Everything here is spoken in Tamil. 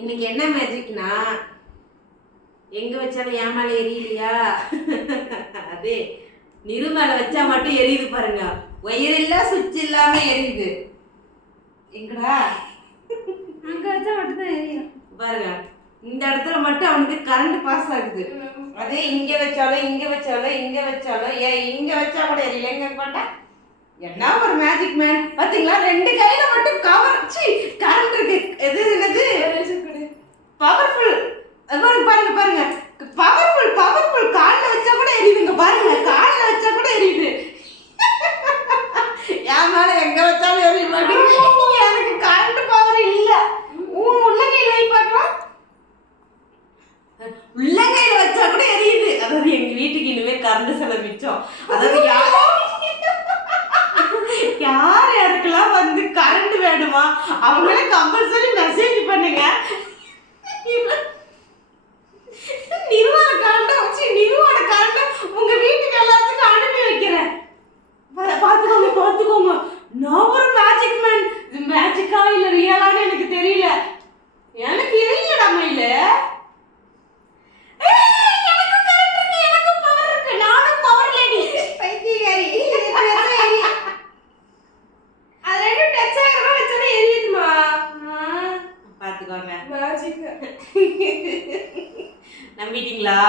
இன்னைக்கு என்ன மேஜிக்னா, எங்க வச்சாலும் என் மேல எரியலையா? அது நிரு மேல வச்சா மட்டும் எரியுது பாருங்க. ஒயர் இல்ல, சுவிட்ச் இல்லாம எரியுது. எங்கடா அங்க வச்சா மட்டும் தான் எரியும் பாருங்க. இந்த இடத்துல மட்டும் அவனுக்கு கரண்ட் பாஸ் ஆகுது. அதே இங்க வச்சாலும் இங்க வச்சாலும் இங்க வச்சாலும் இங்க வச்சா கூட எரியல. எங்க கொண்டா என்ன ஒரு மேஜிக் மேன் பாத்தீங்களா? ரெண்டு கையில மட்டும் கரண்ட் இருக்கு. எது என்னது பவர்ஃபுல். பாருங்க பாருங்க பவர்ஃபுல் பவர்ஃபுல். கால்ல வச்சா கூட எரியுதுங்க பாருங்க. கால்ல வச்சா கூட எரியுது. என் மேல எங்க வச்சாலும் எரிய மாட்டேங்குது. எனக்கு கரண்ட் பவர் இல்ல. உள்ளங்கையில வை பார்க்கலாம். உள்ளங்கையில வச்சா கூட எரியுது. அதாவது எங்க வீட்டுக்கு இனிமே கரண்ட் செலவு மிச்சம். அதாவது யார் யாருக்கெல்லாம் வந்து கரண்ட் வேணுமா அவங்களே கம்பல்சரி மெசேஜ் பண்ணுங்க. நிறுவன கரண்ட் வச்சு நிறுவன கரண்ட் உங்க வீட்டுக்கு எல்லாத்துக்கும் அனுப்பி வைக்கிறேன். பாத்துக்கோங்க பாத்துக்கோங்க. நான் ஒரு மேஜிக் மேன். மேஜிக்கா இல்ல ரியலான்னு எனக்கு தெரியல. எனக்கு எரியலடா மயில. நம்பிட்டீங்களா?